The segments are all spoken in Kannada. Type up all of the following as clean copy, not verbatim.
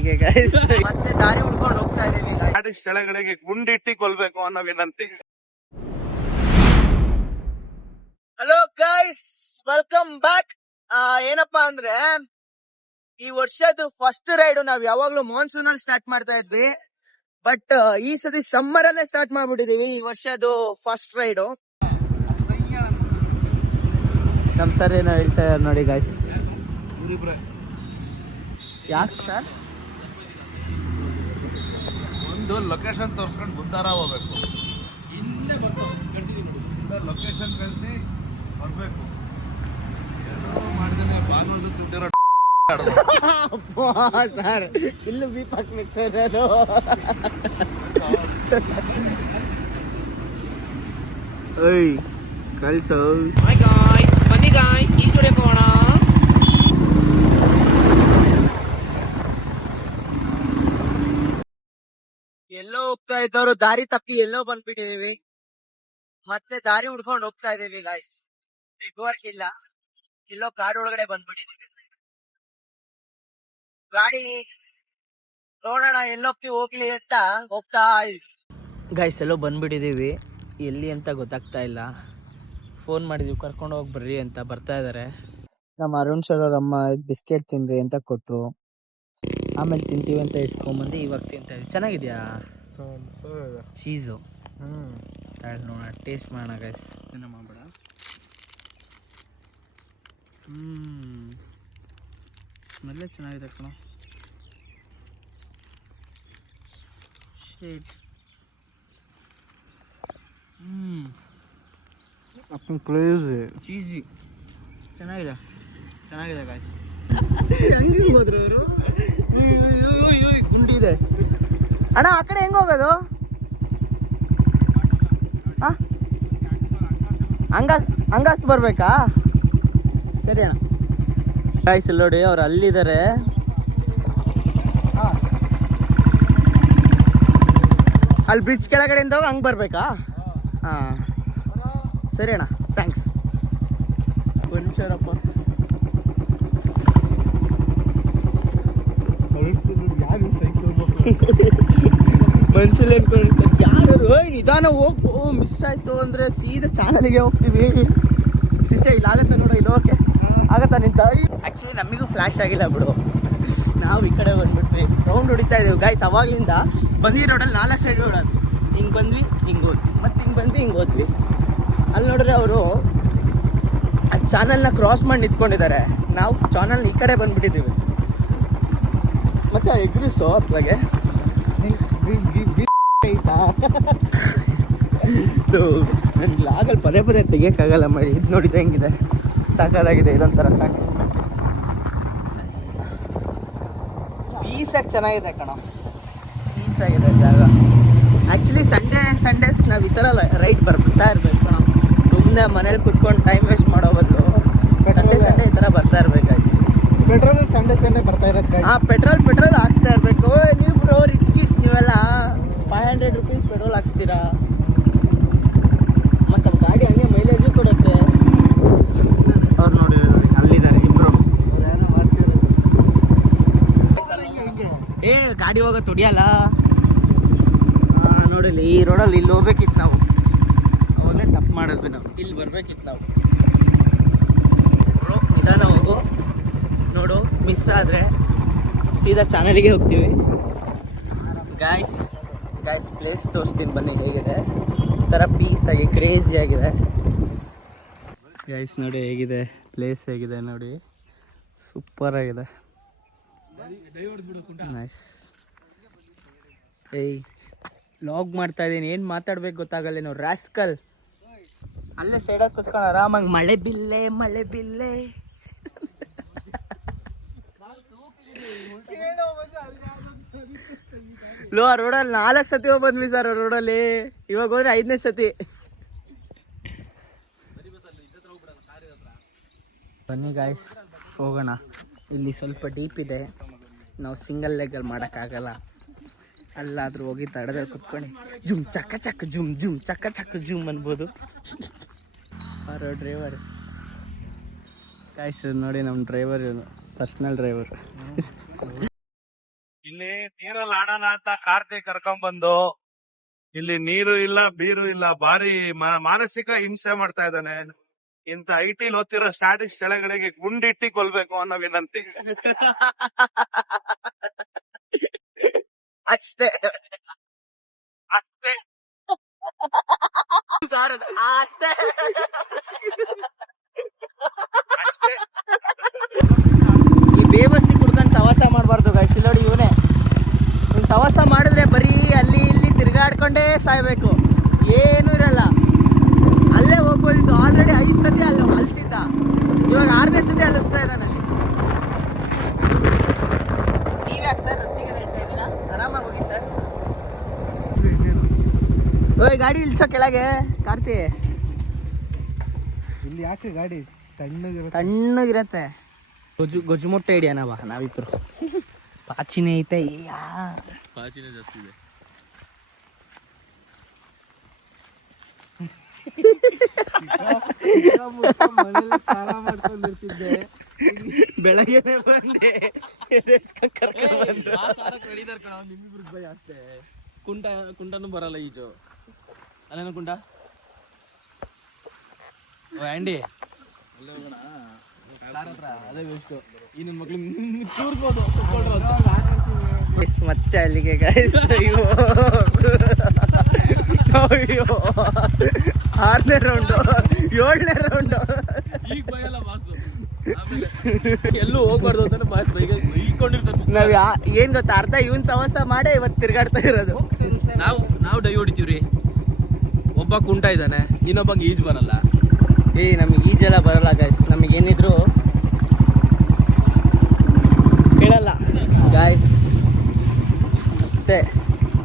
ಇಲ್ಲಿಗೆ ಗೈಸ್. ಮತ್ತೆ ದಾರಿ ಹುಡ್ಕೊಂಡು ಹೋಗ್ತಾ ಇದೀವಿ. ಗಾಡಿ ಕೆಳಗಡೆಗೆ ಗುಂಡಿಟ್ಟಿ ಕೊಲ್ಬೇಕು ಅನ್ನೋ ವಿನಂತಿ. Hello guys, welcome back. ಏನಪ್ಪಾ ಅಂದ್ರೆ ಈ ವರ್ಷದ ಫಸ್ಟ್ ರೈಡ್ ನಾವ್ ಯಾವಾಗ್ಲೂ ಮಾನ್ಸೂನ್ ಅಲ್ಲಿ ಸ್ಟಾರ್ಟ್ ಮಾಡ್ತಾ ಇದ್ವಿ. ಬಟ್ ಈ ಸತಿ ಸಮ್ಮರ್ ಅಲ್ಲೇ ಸ್ಟಾರ್ಟ್ ಮಾಡ್ಬಿಟ್ಟಿದೀವಿ ಈ ವರ್ಷದ್ದು ಫಸ್ಟ್ ರೈಡು. ನಮ್ ಸರ್ ಏನೋ ಹೇಳ್ತಾ ಇದಾರೆ ನೋಡಿ ಗೈಸ್. ಯಾಕೆ ಸರ್? ಒಂದು ಲೊಕೇಶನ್ ತೋರ್ಸ್ಕೊಂಡು ಬುದ್ಧಾರ ಹೋಗ್ಬೇಕು. ಹಿಂದೆ ಲೊಕೇಶನ್ ಕಳಿಸಿ ಬರ್ಬೇಕು. ಮಾಡ್ದೇನೆ ಭಾನುವಾರ ದುಡ್ಡಿರೋ ಸರ್ ಇಲ್ಲೂ ಬೀಪ್ ಹಾಕ್ಬೇಕು ಸರ್ ನಾನು. ಓಯ್ ಕಳ್ಸೋ. ಬನ್ನಿ ಗಾಯ್ಸ್, ಈ ಜೋಡಿ ಹೋಗೋಣ. ಎಲ್ಲೋ ಹೋಗ್ತಾ ಇದ್ದವ್ರು ದಾರಿ ತಪ್ಪಿ ಎಲ್ಲೋ ಬಂದ್ಬಿಟ್ಟಿದೀವಿ. ಮತ್ತೆ ದಾರಿ ಹುಡ್ಕೊಂಡು ಹೋಗ್ತಾ ಇದೀವಿ ಗಾಯ್ಸ್. ನೆಟ್ವರ್ಕ್ ಇಲ್ಲ, ಎಲ್ಲೋ ಕಾಡು ಒಳಗಡೆ ಬಂದ್ಬಿಟ್ಟಿದೀವಿ. ಗಾಡಿ ನೋಡೋಣ ಎಲ್ಲೋಗ್ತೀವಿ ಹೋಗ್ಲಿ ಅಂತ ಹೋಗ್ತಾ ಗೈಸ್. ಎಲ್ಲೋ ಬಂದ್ಬಿಟ್ಟಿದೀವಿ, ಎಲ್ಲಿ ಅಂತ ಗೊತ್ತಾಗ್ತಾ ಇಲ್ಲ. ಫೋನ್ ಮಾಡಿದೀವಿ ಕರ್ಕೊಂಡು ಹೋಗಿ ಬರ್ರಿ ಅಂತ, ಬರ್ತಾ ಇದಾರೆ. ನಮ್ಮ ಅರುಣ್ ಸರ್ ಅವ್ರ ಅಮ್ಮ ಬಿಸ್ಕೆಟ್ ತಿನ್ರಿ ಅಂತ ಕೊಟ್ರು. ಆಮೇಲೆ ತಿಂತೀವಿ ಅಂತ ಇಸ್ಕೊಂಬಂದು ಇವಾಗ ತಿಂತಾ ಇದ್ವಿ. ಚೆನ್ನಾಗಿದ್ಯಾ ಚೀಸು? ನೋಡೋಣ, ಟೇಸ್ಟ್ ಮಾಡೋಣ ಗೈಸ್. ಮಾಡ್ಬೇಡ. ಸ್ಮೆಲ್ಲೇ ಚೆನ್ನಾಗಿದೆ ಕಣ. ಚೀಸಿ ಚೆನ್ನಾಗಿದೆ, ಚೆನ್ನಾಗಿದೆ ಗಾಯ್ಸ್. ಹೆಂಗೆ ಹೋದ್ರು ಅವರು? ಗುಂಡಿ ಇದೆ ಅಣ್ಣ, ಆ ಕಡೆ ಹೆಂಗೆ ಹೋಗೋದು? ಹಂಗಾಸ್ ಬರ್ಬೇಕಾ? ಸರಿ ಅಣ್ಣ. ಗಾಯ್ಸ್ ನೋಡಿ, ಅವ್ರು ಅಲ್ಲಿದ್ದಾರೆ. ಅಲ್ಲಿ ಬ್ರಿಡ್ಜ್ ಕೆಳಗಡೆಯಿಂದ ಹೋಗಿ ಹಂಗೆ ಬರ್ಬೇಕಾ? ಹಾಂ ಸರಿ ಅಣ್ಣ, ಥ್ಯಾಂಕ್ಸ್. ಒಂದು ನಿಮಿಷರಪ್ಪ. ಮನ್ಸಲ್ಲಿ ಅನ್ಕೊಂಡು ಯಾರು ನಿಧಾನ ಹೋಗು, ಮಿಸ್ ಆಯ್ತು ಅಂದ್ರೆ ಸೀದಾ ಚಾನಲ್ಗೆ ಹೋಗ್ತೀವಿ. ಶಿಷ್ಯ ಇಲ್ಲ ಆಗತ್ತ ನೋಡ, ಇಲ್ಲಿ ಓಕೆ ಆಗತ್ತಾ ನಿಂತ. ಆಕ್ಚುಲಿ ನಮಗೂ ಫ್ಲಾಶ್ ಆಗಿಲ್ಲ ಬಿಡು, ನಾವು ಈ ಕಡೆ ಬಂದ್ಬಿಟ್ವಿ. ರೌಂಡ್ ಹೊಡಿತಾ ಇದೀವಿ ಗಾಯ್ಸ್. ಅವಾಗಲಿಂದ ಬಂದಿ ರೋಡಲ್ಲಿ 4 ಸೈಡ್ ಹೊಡೋದು. ಹಿಂಗೆ ಬಂದ್ವಿ, ಹಿಂಗೆ ಹೋದ್ವಿ, ಮತ್ತೆ ಹಿಂಗೆ ಬಂದ್ವಿ, ಹಿಂಗೆ ಹೋದ್ವಿ. ಅಲ್ಲಿ ನೋಡ್ರೆ ಅವರು ಆ ಚಾನಲ್ನ ಕ್ರಾಸ್ ಮಾಡಿ ನಿಂತ್ಕೊಂಡಿದ್ದಾರೆ. ನಾವು ಚಾನಲ್ ಈ ಕಡೆ ಬಂದ್ಬಿಟ್ಟಿದ್ದೀವಿ. ಮಚ್ಚ ಎಗ್ರಿಸೋ ಅತ್ಲಾಗೆ ನನ್ನ ಲಾಗಲ್ಲಿ ಪದೇ ಪದೇ ತೆಗಿಯೋಕ್ಕಾಗಲ್ಲ ಮಾಡಿ. ಇದು ನೋಡಿದ್ರೆ ಹೆಂಗಿದೆ, ಸಾಕಾಗಿದೆ. ಇದೊಂಥರ ಸಾಕು, ಪೀಸಾಗಿ ಚೆನ್ನಾಗಿದೆ ಕಣ, ಪೀಸಾಗಿದೆ ಜಾಗ. ಆ್ಯಕ್ಚುಲಿ ಸಂಡೇಸ್ ನಾವು ಈ ಥರ ರೈಡ್ ಬರ್ತಾ ಇರ್ಬೇಕು ಕಣ. ಸುಮ್ಮನೆ ಮನೇಲಿ ಕುತ್ಕೊಂಡು ಟೈಮ್ ವೇಸ್ಟ್ ಮಾಡೋ ಬದಲು ಸಂಡೇ ಈ ಥರ ಬರ್ತಾ ಇರ್ಬೇಕು. ಪೆಟ್ರೋಲ್ ಸಂಡೇ ಬರ್ತಾ ಇರೋದು. ಹಾಂ, ಪೆಟ್ರೋಲ್ ಹಾಕ್ಸ್ತಾ ಇರಬೇಕು. ನೀವು ಬ್ರೋ ರಿಚ್ ಕಿಡ್ಸ್ ನೀವೆಲ್ಲ 500 rupees ಪೆಟ್ರೋಲ್ ಹಾಕ್ಸ್ತೀರಾ, ಮತ್ತು ಗಾಡಿ ಹಂಗೆ ಮೈಲೇಜು ಕೊಡುತ್ತೆ. ಅವ್ರು ನೋಡಿ ಅಲ್ಲಿದ್ದಾರೆ ಇಬ್ಬರು. ಗಾಡಿ ಹೋಗೋದು ತುಡಿಯಲ್ಲ. ನೋಡಿಲ್ಲ, ಈ ರೋಡಲ್ಲಿ ಇಲ್ಲಿ ಹೋಗ್ಬೇಕಿತ್ತು ನಾವು. ಅವಾಗಲೇ ತಪ್ಪು ಮಾಡಿದ್ವಿ ನಾವು, ಇಲ್ಲಿ ಬರ್ಬೇಕಿತ್ತು ನಾವು. ನಿಧಾನ ಹೋಗು, ನೋಡು ಮಿಸ್ ಆದರೆ ಸೀದಾ ಚಾನಲ್ಗೆ ಹೋಗ್ತೀವಿ. ಗಾಯ್ಸ್ ಪ್ಲೇಸ್ ತೋರಿಸ್ತೀನಿ ಬನ್ನಿ ಹೇಗಿದೆ. ಥರ ಪೀಸಾಗಿ ಕ್ರೇಜಿ ಆಗಿದೆ ಗೈಸ್. ನೋಡಿ ಹೇಗಿದೆ ಪ್ಲೇಸ್, ಹೇಗಿದೆ ನೋಡಿ, ಸೂಪರ್ ಆಗಿದೆ. ನೈಸ್. ಏಯ್ ಲಾಗ್ ಮಾಡ್ತಾ ಇದ್ದೀನಿ, ಏನು ಮಾತಾಡ್ಬೇಕು ಗೊತ್ತಾಗಲ್ಲ. ನಾವು ರಾಸ್ಕಲ್ ಅಲ್ಲೇ ಸೈಡಾಗಿ ಕುತ್ಕೊಂಡು ಆರಾಮಾಗಿ ಮಳೆ ಬಿಲ್ಲೆ ಲೋ. ಆ ರೋಡಲ್ಲಿ 4 ಸತಿ ಹೋಗಿ ಬಂದ್ವಿ ಸರ್. ಆ ರೋಡಲ್ಲಿ ಇವಾಗ ಹೋದ್ರೆ 5ನೇ ಸತಿ. ಬನ್ನಿ ಗಾಯ್ಸ್ ಹೋಗೋಣ. ಇಲ್ಲಿ ಸ್ವಲ್ಪ ಡೀಪ್ ಇದೆ, ನಾವು ಸಿಂಗಲ್ ಲೆಗಲ್ಲಿ ಮಾಡೋಕ್ಕಾಗಲ್ಲ. ಅಲ್ಲಾದ್ರೂ ಹೋಗಿ ತಡದಲ್ಲಿ ಕುತ್ಕೊಂಡು ಜುಮ್ ಚಕ್ಕ ಚಕ್ಕ ಜುಮ್ ಚಕ್ಕ ಚಕ್ಕ ಜುಮ್ ಅನ್ಬೋದು. ಅವರ ಡ್ರೈವರ್ ಗಾಯ್ಸ್ ನೋಡಿ, ನಮ್ಮ ಡ್ರೈವರ್ ಪರ್ಸ್ನಲ್ ಡ್ರೈವರ್. ನೀರಲ್ಲಿ ಆಡೋಣ ಅಂತ ಕಾರ್ತಿಕ್ ಕರ್ಕೊಂಡ್ ಬಂದು ಇಲ್ಲಿ ನೀರು ಇಲ್ಲ ಬೀರು ಇಲ್ಲ, ಭಾರಿ ಮಾನಸಿಕ ಹಿಂಸೆ ಮಾಡ್ತಾ ಇದ್ದಾನೆ. ಇಂತ IT ಓದ್ತಿರೋ ಸ್ಟಾಟಿಕ್ಸ್ ಕೆಳಗಡೆಗೆ ಗುಂಡಿಟ್ಟಿ ಕೊಲ್ಬೇಕು ಅನ್ನೋ ವಿನಂತಿ. ಅಷ್ಟೇ ಅಷ್ಟೇ ಅಷ್ಟೇ. ಈ ಬೇಬಸ್ಸಿ ಕುಡ್ಕೊಂಡು ಸವಾಸ ಮಾಡಬಾರ್ದು ಗೈಸ್. ನೋಡಿ ಇವನೇ ಇವ್ನು ಸವಾಸ ಮಾಡಿದ್ರೆ ಬರೀ ಅಲ್ಲಿ ಇಲ್ಲಿ ತಿರ್ಗಾಡ್ಕೊಂಡೇ ಸಾಯ್ಬೇಕು, ಏನೂ ಇರಲ್ಲ. ಅಲ್ಲೇ ಹೋಗ್ಬೋದು. ಆಲ್ರೆಡಿ 5 ಸತಿ ಅಲ್ಲಿ ಅಲಿಸಿದ್ದ, ಇವಾಗ 6ನೇ ಸತಿ ಅಲಿಸ್ತಾ ಇದ್ದಾನೆ. ನೀವ್ಯಾಕೆ ಸರ್ ರುಚಿಗೆ ಹೇಳ್ತಾ ಇದ್ದೀರಾ? ಆರಾಮಾಗಿ ಹೋಗಿ ಸರ್. ಓಯ್ ಗಾಡಿ ಇಳಿಸೋ ಕೆಳಗೆ ಕಾರ್ತಿ. ಇಲ್ಲಿ ಯಾಕೆ ಗಾಡಿ ತಣ್ಣಗಿರತ್ತೆ. ಗೊಜ್ಜು ಮೊಟ್ಟೆ ಹಿಡಿಯೋಣವ ನಾವಿಬ್ರು. ಪಾಚಿನೇ ಐತೆ. ಪಾಚಿನೇ ಜಾಸ್ತಿ ಇದೆ. ಮಾಡ್ಕೊಂಡಿರ್ತಿದ್ದೆ, ಬೆಳಗ್ಗೆ ಬಂದೆ ನಿಮ್ಮಿಬ್ರಿಗೆ ಭಯ ಅಷ್ಟೇ. ಕುಂಟನೂ ಬರಲ್ಲ ಈಜು. ಅಲ್ಲೇನೋ ಕುಂಟ ಆಂಡಿ ಅದೇ ಬೇಕು. ಈ ನನ್ನ ಮಕ್ಳು ಕೂರ್ಬೋದು. ಮತ್ತೆ ಅಲ್ಲಿಗೆ ಗೈಸ್. ಅಯ್ಯೋ 6ನೇ ರೌಂಡು 7ನೇ ರೌಂಡು. ಈಗ ಭಯಲ್ಲ ಬಾಸು. ಎಲ್ಲೂ ಹೋಗ್ಬಾರ್ದು ಅಂತಾನೆ ಬಾಸ್ ಬೈಕ್ ಈಕೊಂಡಿರ್ತಾರೆ. ನಾವ್ ಏನ್ ಗೊತ್ತಾ, ಅರ್ಧ ಇವನ್ ಸವಾಸ ಮಾಡೇ ಇವತ್ತು ತಿರ್ಗಾಡ್ತಾ ಇರೋದು. ನಾವು ಡೈ ಹೊಡಿತೀವ್ರಿ. ಒಬ್ಬ ಕುಂಟ ಇದ್ದಾನೆ, ಇನ್ನೊಬ್ಬಂಗೆ ಈಜ್ ಬರಲ್ಲ. ನಮಗೆ ಈಜೆಲ್ಲ ಬರಲ್ಲ ಗೈಸ್. ನಮಗೆ ಏನಿದ್ರು ಕೇಳಲ್ಲ ಗಾಯ್ಸ್. ಮತ್ತೆ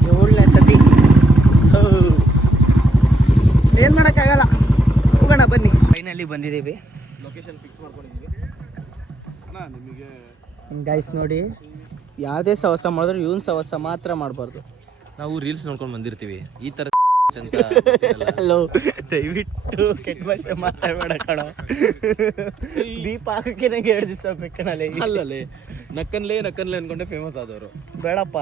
7ನೇ ಸತಿ ಏನ್ ಮಾಡಕ್ಕಾಗಲ್ಲ, ಹೋಗೋಣ ಬನ್ನಿ. ಫೈನಲಿ ಬಂದಿದ್ದೀವಿ. ಲೊಕೇಶನ್ ಫಿಕ್ಸ್ ಮಾಡ್ಕೊಂಡಿದ್ದೀವಿ. ನಿಮಗೆ ಗೈಸ್ ನೋಡಿ, ಯಾವುದೇ ಸವಾಸ ಮಾಡಿದ್ರು ಇವನ್ ಸವಾಸ ಮಾತ್ರ ಮಾಡಬಾರ್ದು. ನಾವು ರೀಲ್ಸ್ ನೋಡ್ಕೊಂಡು ಬಂದಿರ್ತೀವಿ ಈ ತರ ಅಂತ. ಹಲೋ, ದಯವಿಟ್ಟು ಕೆಟ್ಟ ಭಾಷೆ ಮಾತಾಡ್ಬೇಡ ಕಣೋ. ದೀಪ ಹಾಕಕ್ಕೆ ನಂಗೆ 2 ದಿವಸ ಬೇಕಣಲ್ಲ. ಅಲ್ಲಲ್ಲಿ ನಕ್ಕನ್ಲೇ ಅನ್ಕೊಂಡೆ ಫೇಮಸ್ ಆದವರು. ಬೇಡಪ್ಪ,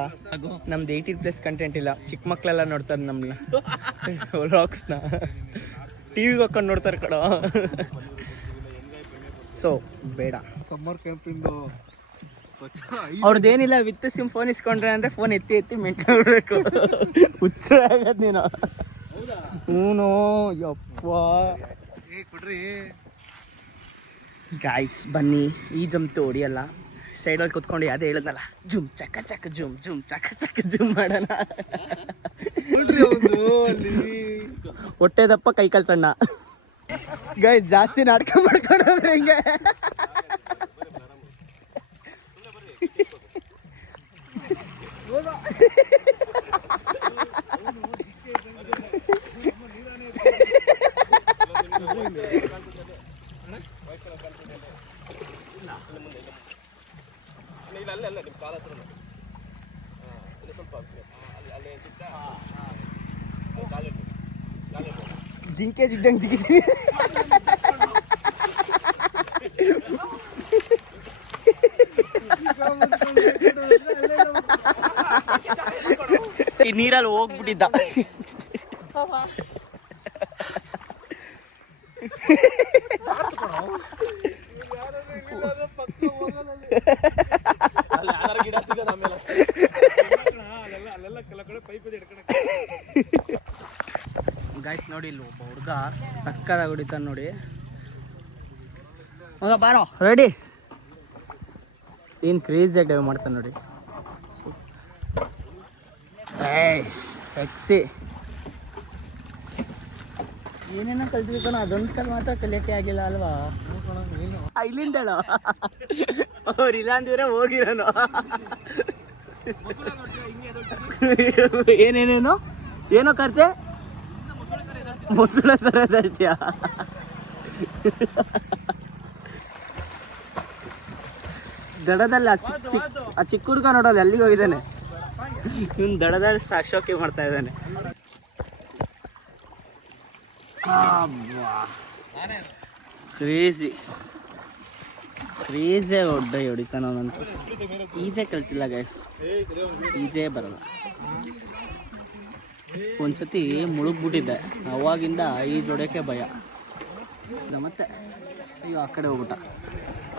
ನಮ್ದು 18+ ಕಂಟೆಂಟ್ ಇಲ್ಲ. ಚಿಕ್ಕ ಮಕ್ಳೆಲ್ಲ ನೋಡ್ತಾರೆ ನಮ್ಮನ್ನ, ವ್ಲಾಗ್ಸ್ನ. ಟಿವಿಗೆ ಹಾಕೊಂಡು ನೋಡ್ತಾರೆ ಕಣೋ. ಸೊ ಬೇಡ. ಸಮ್ಮರ್ ಕ್ಯಾಂಪಿಂದು ಅವ್ರದ್ದೇನಿಲ್ಲ, ವಿತ್ ಸಿಮ್ ಫೋನ್ ಇಸ್ಕೊಂಡ್ರೆ ಅಂದ್ರೆ ಫೋನ್ ಎತ್ತಿ ಮೆಟ್ಕೊಳ್ಬೇಕು. ಹುಚ್ಚರ ಆಗದ್ ನೀನು. ಹ್ಞೂ ಯಪ್ಪ. ಕೊಡ್ರಿ ಗಾಯ್ಸ್ ಬನ್ನಿ. ಈ ಜಂಪ್ತು ಹೊಡಿಯಲ್ಲ, ಸೈಡಲ್ಲಿ ಕುತ್ಕೊಂಡು ಯಾವ್ದು ಹೇಳಿದ್ನಲ್ಲ, ಜುಮ್ ಚಕ್ಕ ಚಕ್ಕ ಜುಮ್ ಜುಮ್ ಚಕ್ಕ ಚಕ್ಕ ಜುಮ್ ಮಾಡೋಣ. ಹೊಟ್ಟೆ ದಪ್ಪ ಕೈಕಾಲು ಸಣ್ಣ. ಗೈಸ್ ಜಾಸ್ತಿ ನಾಟಕ ಮಾಡ್ಕೊಂಡ್ರೆ ಹಿಂಗೆ. ಜಿಂಕೆ ಜಿದ್ದಂಗೆ ಜಿಗಿತೀನಿ. ಈ ನೀರಲ್ಲಿ ಹೋಗ್ಬಿಟ್ಟಿದ್ದ. ಗಾಯ್ಸ್ ನೋಡಿ, ಇಲ್ಲಿ ಒಬ್ಬ ಹುಡುಗ ಸಕ್ಕದಾಗಿ ಹೊಡಿತಾನೆ ನೋಡಿ. ಮಗ ಬಾರೋ, ರೆಡಿ. ಏನು ಕ್ರೇಜಿಯಾಗಿ ಡೈವ್ ಮಾಡ್ತಾನೆ ನೋಡಿ. ಸೆಕ್ಸಿ. ಏನೇನೋ ಕಲ್ತ್ಬೇಕು, ಅದೊಂದು ಕಲ್ ಮಾತ್ರ ಕಲಿಯೋಕ್ಕೆ ಆಗಿಲ್ಲ ಅಲ್ವಾ? ಇಲ್ಲಿಂದ ಹೇಳೋ, ಅವ್ರು ಇಲ್ಲ ಅಂದಿದ್ರೆ ಹೋಗಿರೋನು. ಏನೇನೇನು ಏನೋ ಕರ್ತೆ, ಮೊಸಳ ಥರ ತರ್ತೀಯ. ದಡದಲ್ಲಿ ಆ ಚಿಕ್ಕ ಹುಡುಗ ನೋಡೋದು ಅಲ್ಲಿಗೆ ಹೋಗಿದ್ದಾನೆ. ಇವನು ದಡದಲ್ಲಿ ಸಾಶೋಕೆ ಮಾಡ್ತಾ ಇದ್ದಾನೆ. ಕ್ರೇಜಿ. ಕ್ರೇಜಿಯಾಗಿ ಹೊಡಿತಾನ ಅವನಂತ. ಈಜೆ ಕಲ್ತಿಲ್ಲ ಗೈಸ್, ಈಜೇ ಬರಲ್ಲ. ಒಂದ್ಸತಿ ಮುಳುಗ್ಬಿಟ್ಟಿದ್ದೆ, ಅವಾಗಿಂದ ಈಜು ಹೊಡೆಯೋಕ್ಕೆ ಭಯ. ಮತ್ತೆ ಅಯ್ಯೋ ಆ ಕಡೆ ಹೋಗ್ಬಿಟ್ಟ,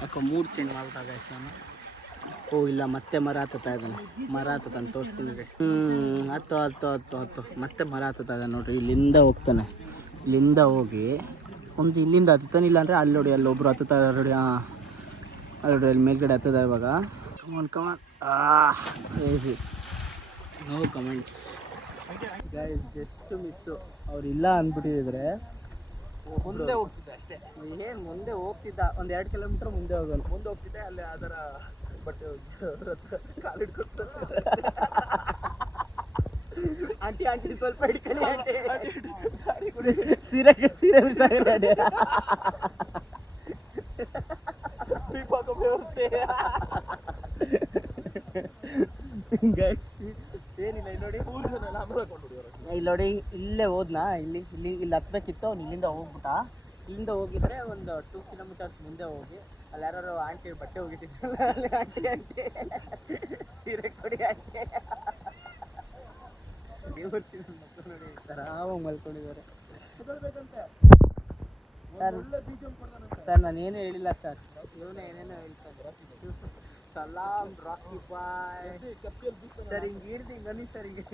ಯಾಕೋ 3 ಚೇಂಜ್ ಮಾಡ್ಬಿಟ್ಟ ಗೈಸ್ ಅವನು. ಓ ಇಲ್ಲ, ಮತ್ತೆ ಮರ ಹತ್ತುತ್ತಾ ಇದ್ದಾನೆ. ಮರ ಹತ್ತತಾನೆ, ತೋರಿಸ್ತೀನಿ ರೀ. ಹತ್ತು ಮತ್ತೆ ಮರ ಹತ್ತುತ್ತಾ ಇದ್ದಾನೆ ನೋಡ್ರಿ. ಇಲ್ಲಿಂದ ಹೋಗ್ತಾನೆ, ಇಲ್ಲಿಂದ ಹೋಗಿ ಒಂದು ಇಲ್ಲಿಂದ ಹತ್ತಾನೆ. ಇಲ್ಲ ಅಂದರೆ ಅಲ್ಲಿ ನೋಡಿ, ಅಲ್ಲಿ ಒಬ್ರು ಹತ್ತುತ್ತಾ ಇದ್ದಾರೆ ನೋಡಿ. ಹಾಂ ಅಲ್ಲಿ ನೋಡಿ, ಅಲ್ಲಿ ಮೇಲ್ಗಡೆ ಹತ್ತದ ಇವಾಗ. Come on crazy, no comments guys. Just miss, ಅವ್ರು ಇಲ್ಲ ಅಂದ್ಬಿಟ್ಟಿದ್ರೆ ಮುಂದೆ ಹೋಗ್ತಿದ್ದೆ ಅಷ್ಟೇ. ಏನು ಮುಂದೆ ಹೋಗ್ತಿದ್ದ, ಒಂದು 2 ಕಿಲೋಮೀಟರ್ ಮುಂದೆ ಹೋಗೋನು. ಮುಂದೆ ಹೋಗ್ತಿದ್ದೆ, ಅಲ್ಲಿ ಅದರ ಬಟ್ ಕಾಲಿಡ್ಕೊಡ್ತಾರೆ. ಆಂಟಿ ಸ್ವಲ್ಪ ಹಿಡ್ಕೊಳ್ಳಿ ಆಂಟಿ, ಸಾರಿ ಕೊಡಿ, ಸೀರೆ ಬಿಸಾಗಲ್ಲ ಗೈಸ್. ಏನಿಲ್ಲ ಇಲ್ಲಿ ನೋಡಿ, ಇಲ್ಲೇ ಹೋದ್ನಾ, ಇಲ್ಲಿ ಹತ್ಬೇಕಿತ್ತು. ಅವ್ನು ಇಲ್ಲಿಂದ ಹೋಗ್ಬಿಟ್ಟ. ಇಲ್ಲಿಂದ ಹೋಗಿದ್ರೆ ಒಂದು 2 ಕಿಲೋಮೀಟರ್ಸ್ ಮುಂದೆ ಹೋಗಿ ಅಲ್ಲಿ ಯಾರು ಆಂಟಿ ಬಟ್ಟೆ ಹೋಗಿಟ್ಟಿದ್ರಲ್ಲ, ಅಲ್ಲಿ ಆಂಟಿ ಸೀರೆ ಕೊಡಿ ಆಂಟಿ. ಮಕ್ಕಳು ನೋಡಿ ಆರಾಮಾಗಿ ಮಲ್ಕೊಂಡಿದ್ದಾರೆ. ಸರ್ ನಾನೇನು ಹೇಳಿಲ್ಲ ಸರ್, ಇವನೇ ಏನೇನೋ ಹೇಳ್ತಾರೆ. ಸಲಾಮ್ ರಾಕಿ ಬಾಯ್ ಸರ್, ಹಿಂಗೆ ಹಿಡ್ದು ಹಿಂಗೆ ಸರ್, ಹಿಂಗೆ